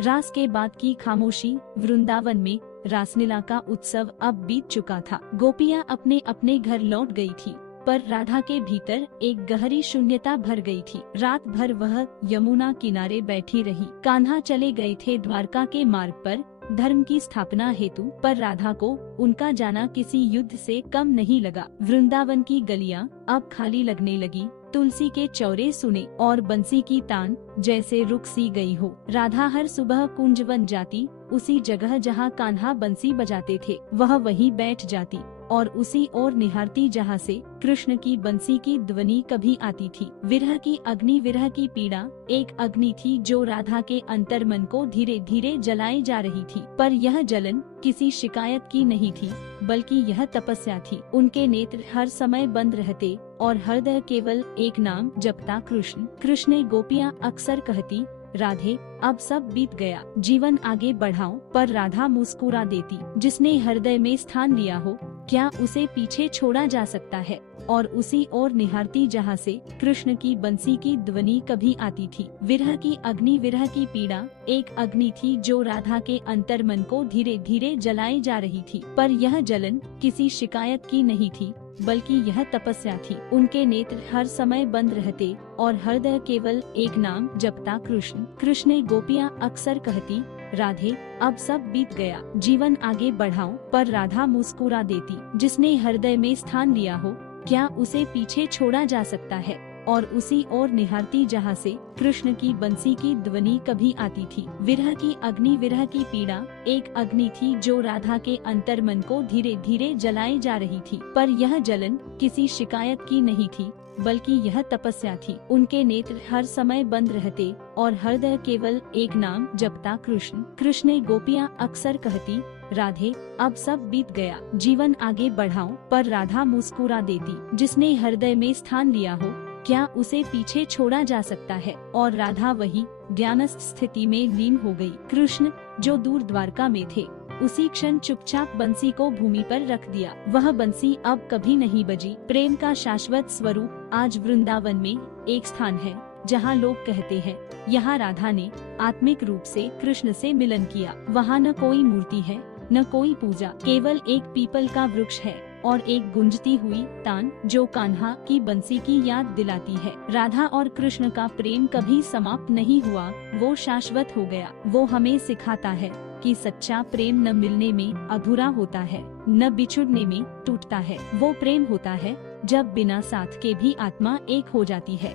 रास के बाद की खामोशी। वृंदावन में रासलीला का उत्सव अब बीत चुका था। गोपियाँ अपने अपने घर लौट गई थी, पर राधा के भीतर एक गहरी शून्यता भर गई थी। रात भर वह यमुना किनारे बैठी रही। कान्हा चले गए थे द्वारका के मार्ग पर धर्म की स्थापना हेतु, पर राधा को उनका जाना किसी युद्ध से कम नहीं लगा। वृंदावन की गलियां अब खाली लगने लगी। तुलसी के चौरे सुने और बंसी की तान जैसे रुक सी गई हो। राधा हर सुबह कुंजवन जाती, उसी जगह जहाँ कान्हा बंसी बजाते थे वह वहीं बैठ जाती और उसी ओर निहारती जहाँ से कृष्ण की बंसी की ध्वनि कभी आती थी। विरह की अग्नि, विरह की पीड़ा एक अग्नि थी जो राधा के अंतर्मन को धीरे धीरे जलाए जा रही थी। पर यह जलन किसी शिकायत की नहीं थी, बल्कि यह तपस्या थी। उनके नेत्र हर समय बंद रहते और हृदय केवल एक नाम जपता, कृष्ण कृष्ण। गोपियाँ अक्सर कहती, राधे अब सब बीत गया, जीवन आगे बढ़ाओ, पर राधा मुस्कुरा देती। जिसने हृदय में स्थान लिया हो, क्या उसे पीछे छोड़ा जा सकता है? और उसी ओर निहारती जहाँ से कृष्ण की बंसी की ध्वनि कभी आती थी। विरह की अग्नि, विरह की पीड़ा एक अग्नि थी जो राधा के अंतर्मन को धीरे धीरे जलाए जा रही थी। पर यह जलन किसी शिकायत की नहीं थी, बल्कि यह तपस्या थी। उनके नेत्र हर समय बंद रहते और हृदय केवल एक नाम जपता, कृष्ण कृष्ण। गोपियाँ अक्सर कहती, राधे अब सब बीत गया, जीवन आगे बढ़ाओ, पर राधा मुस्कुरा देती। जिसने हृदय में स्थान लिया हो, क्या उसे पीछे छोड़ा जा सकता है? और उसी ओर निहारती जहाँ से कृष्ण की बंसी की ध्वनि कभी आती थी। विरह की अग्नि, विरह की पीड़ा एक अग्नि थी जो राधा के अंतर्मन को धीरे धीरे जलाए जा रही थी। पर यह जलन किसी शिकायत की नहीं थी, बल्कि यह तपस्या थी। उनके नेत्र हर समय बंद रहते और हृदय केवल एक नाम जपता, कृष्ण कृष्ण। गोपियाँ अक्सर कहती, राधे अब सब बीत गया, जीवन आगे बढ़ाओ, पर राधा मुस्कुरा देती। जिसने हृदय में स्थान लिया हो, क्या उसे पीछे छोड़ा जा सकता है? और राधा वही ज्ञानस्थ स्थिति में लीन हो गई। कृष्ण जो दूर द्वारका में थे, उसी क्षण चुपचाप बंसी को भूमि पर रख दिया। वह बंसी अब कभी नहीं बजी। प्रेम का शाश्वत स्वरूप आज वृंदावन में एक स्थान है जहाँ लोग कहते हैं, यहाँ राधा ने आत्मिक रूप से कृष्ण से मिलन किया। वहाँ न कोई मूर्ति है, न कोई पूजा, केवल एक पीपल का वृक्ष है और एक गुंजती हुई तान जो कान्हा की बंसी की याद दिलाती है। राधा और कृष्ण का प्रेम कभी समाप्त नहीं हुआ, वो शाश्वत हो गया। वो हमें सिखाता है कि सच्चा प्रेम न मिलने में अधूरा होता है, न बिछुड़ने में टूटता है। वो प्रेम होता है जब बिना साथ के भी आत्मा एक हो जाती है।